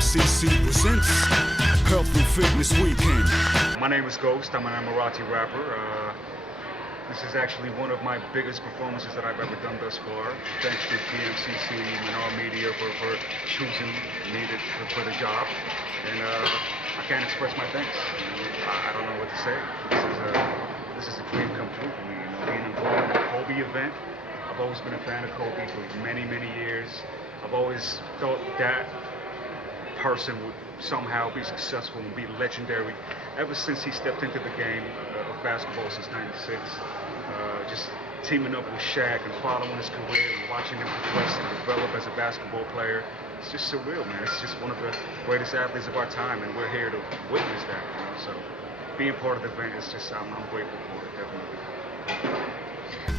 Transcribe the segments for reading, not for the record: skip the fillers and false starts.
DMCC presents Health and Fitness Weekend. My name is Ghost. I'm an Emirati rapper. This is actually one of my biggest performances that I've ever done thus far. Thanks to DMCC and our media for choosing me for the job. And I can't express my thanks. I don't know what to say. This is a dream come true for me. Being involved in a Kobe event. I've always been a fan of Kobe for many, many years. I've always thought that person would somehow be successful and be legendary ever since he stepped into the game of basketball since '96. Just teaming up with Shaq and following his career and watching him progress and develop as a basketball player. It's just surreal, man. It's just one of the greatest athletes of our time, and we're here to witness that. So being part of the event is just, I'm grateful for it, definitely.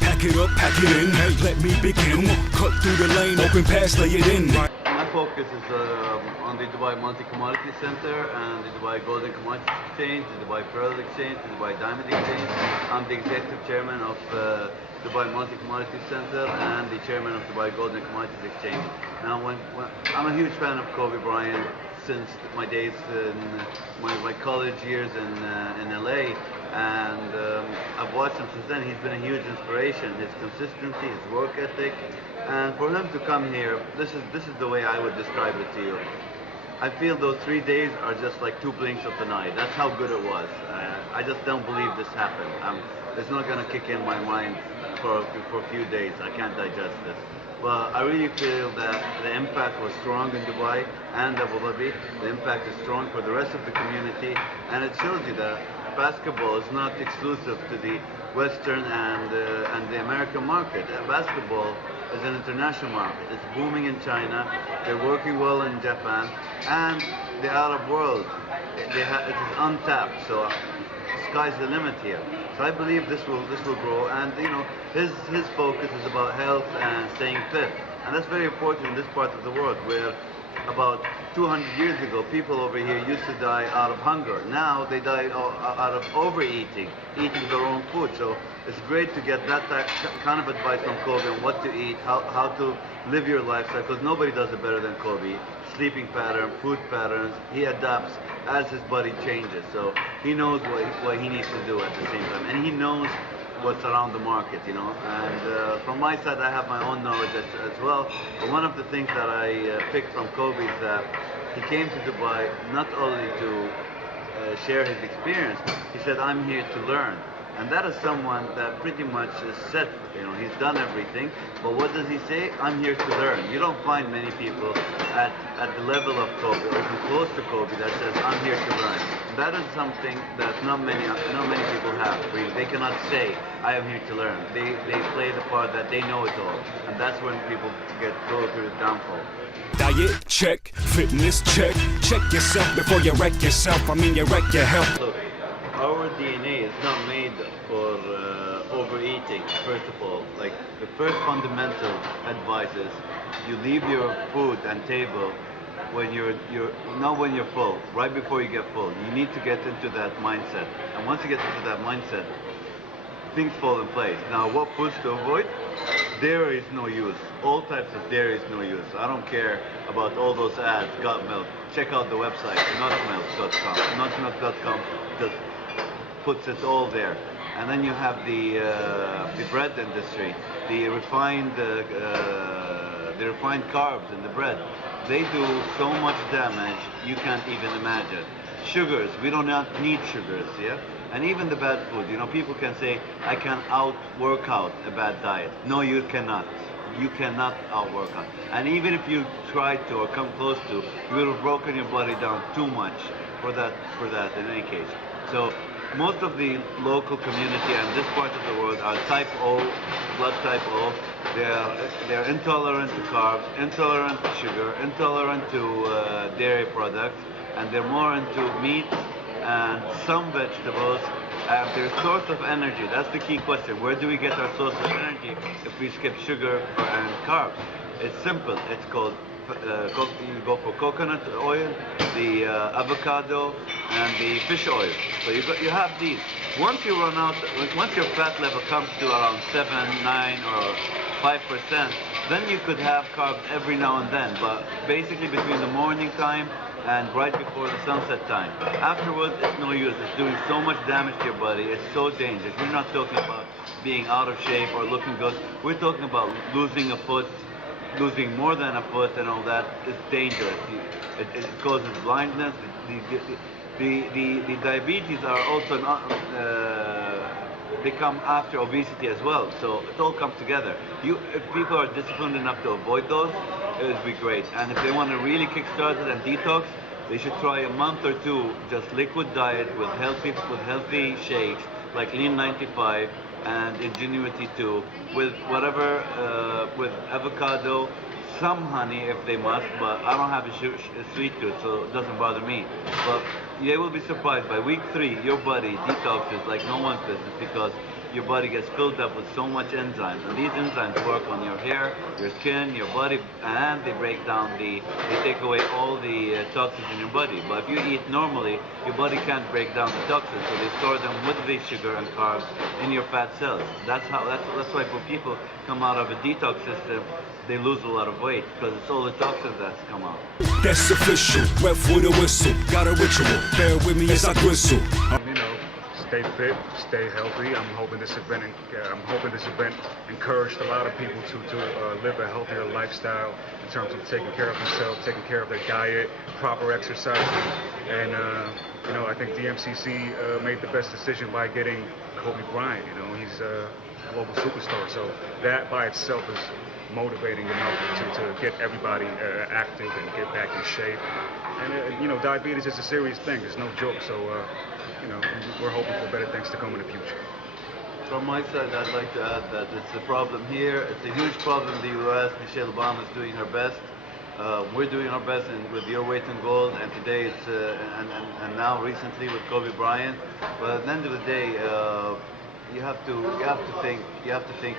Pack it up, pack it in, hey, let me begin. Cut through the lane, open pass, lay it in. My focus is on the Dubai Multi-Commodity Center and the Dubai Golden Commodities Exchange, the Dubai Pearl Exchange, the Dubai Diamond Exchange. I'm the executive chairman of Dubai Multi-Commodity Center and the chairman of Dubai Golden Commodities Exchange. Now, I'm a huge fan of Kobe Bryant since my days in my college years in LA, and I've watched him since then. He's been a huge inspiration. His consistency, his work ethic, and for him to come here, this is the way I would describe it to you. I feel those 3 days are just like two blinks of an eye. That's how good it was. I just don't believe this happened. It's not going to kick in my mind for a few days. I can't digest this. Well, I really feel that the impact was strong in Dubai and Abu Dhabi. The impact is strong for the rest of the community, and it shows you that basketball is not exclusive to the Western and the American market. Basketball is an international market. It's booming in China. They're working well in Japan, and the Arab world. It is untapped. So sky's the limit here. So I believe this will grow, and his focus is about health and staying fit, and that's very important in this part of the world where about 200 years ago people over here used to die out of hunger. Now they die out of overeating, eating their own food. So it's great to get that kind of advice from Kobe on what to eat, how to live your lifestyle, because nobody does it better than Kobe. Sleeping pattern, food patterns, he adapts as his body changes. So he knows what he needs to do at the same time, and he knows what's around the market, And from my side, I have my own knowledge as well. But one of the things that I picked from Kobe is that he came to Dubai not only to share his experience. He said, "I'm here to learn." And that is someone that pretty much is set, he's done everything. But what does he say? "I'm here to learn." You don't find many people at the level of Kobe or even close to Kobe that says, "I'm here to learn." That is something that not many people have. They cannot say, "I am here to learn." They play the part that they know it all. And that's when people go through the downfall. Diet, check. Fitness, check. Check yourself before you wreck yourself. You wreck your health. Look, our DNA is not made for overeating, first of all. Like, the first fundamental advice is you leave your food and table when not when you're full, right before you get full. You need to get into that mindset. And once you get into that mindset, things fall in place. Now, what foods to avoid? Dairy is no use. All types of dairy is no use. I don't care about all those ads, got milk. Check out the website, nutmilk.com. Nutmilk.com just puts it all there. And then you have the bread industry, the refined carbs in the bread. They do so much damage you can't even imagine. Sugars, we do not need sugars, yeah? And even the bad food, people can say, "I can work out a bad diet." No, you cannot. You cannot outwork out. And even if you try to or come close to, you will have broken your body down too much for that in any case. So most of the local community and this part of the world are type O, blood type O. They're intolerant to carbs, intolerant to sugar, intolerant to dairy products, and they're more into meat and some vegetables. Their source of energy, that's the key question. Where do we get our source of energy if we skip sugar and carbs? It's simple. It's called, you go for coconut oil, the avocado, and the fish oil. So you have these. Once you run out, once your fat level comes to around 7, 9, or 5%, then you could have carbs every now and then, but basically between the morning time and right before the sunset time. Afterwards, it's no use. It's doing so much damage to your body. It's so dangerous. We're not talking about being out of shape or looking good. We're talking about losing a foot, losing more than a foot, and all that. It's dangerous. It causes blindness. The diabetes are also not, they come after obesity as well. So it all comes together. If people are disciplined enough to avoid those, it would be great. And if they want to really kickstart it and detox, they should try a month or two just liquid diet with healthy shakes like Lean 95 and Ingenuity 2 with whatever, with avocado, some honey if they must, but I don't have a sweet tooth, so it doesn't bother me. But they will be surprised by week 3, your body detoxes like no one's business because your body gets filled up with so much enzymes, and these enzymes work on your hair, your skin, your body, and they break down they take away all the toxins in your body. But if you eat normally, your body can't break down the toxins, so they store them with the sugar and carbs in your fat cells. That's why when people come out of a detox system, they lose a lot of weight because it's all the toxins that's come out. That's official. Wet for the whistle. Got a ritual. Bear with me as I gristle. You know, stay fit, stay healthy. I'm hoping this event encouraged a lot of people to live a healthier lifestyle in terms of taking care of themselves, taking care of their diet, proper exercising, and you know, I think DMCC made the best decision by getting Kobe Bryant. You know, he's a global superstar, so that by itself is motivating enough to get everybody active and get back in shape. And you know, diabetes is a serious thing. It's no joke. So you know, we're hoping for better things to come in the future. From my side, I'd like to add that it's a problem here. It's a huge problem in the U.S. Michelle Obama is doing her best. We're doing our best with Your Weight in Gold, and today it's and now recently with Kobe Bryant. But at the end of the day, you have to think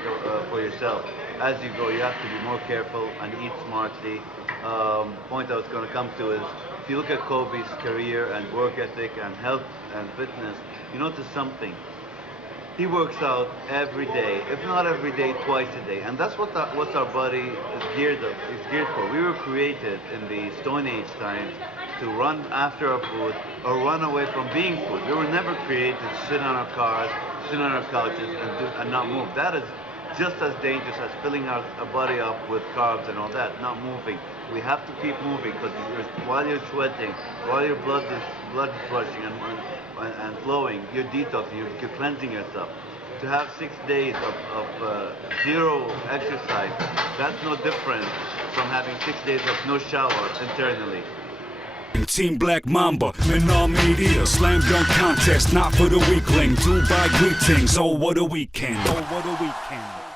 for yourself. As you go, you have to be more careful and eat smartly. Point I was going to come to is, if you look at Kobe's career and work ethic and health and fitness, you notice something. He works out every day, if not every day, twice a day, and that's what our body is geared for. We were created in the Stone Age times to run after our food or run away from being food. We were never created to sit on our cars, sit on our couches and not move. That is just as dangerous as filling our body up with carbs and all that, not moving. We have to keep moving because while you're sweating, while your blood is rushing and flowing, you're detoxing, you're cleansing yourself. To have 6 days of zero exercise, that's no different from having 6 days of no shower internally. Team Black Mamba, Minar Media, slam dunk contest, not for the weakling. Dubai greetings, oh what a weekend, oh what a weekend.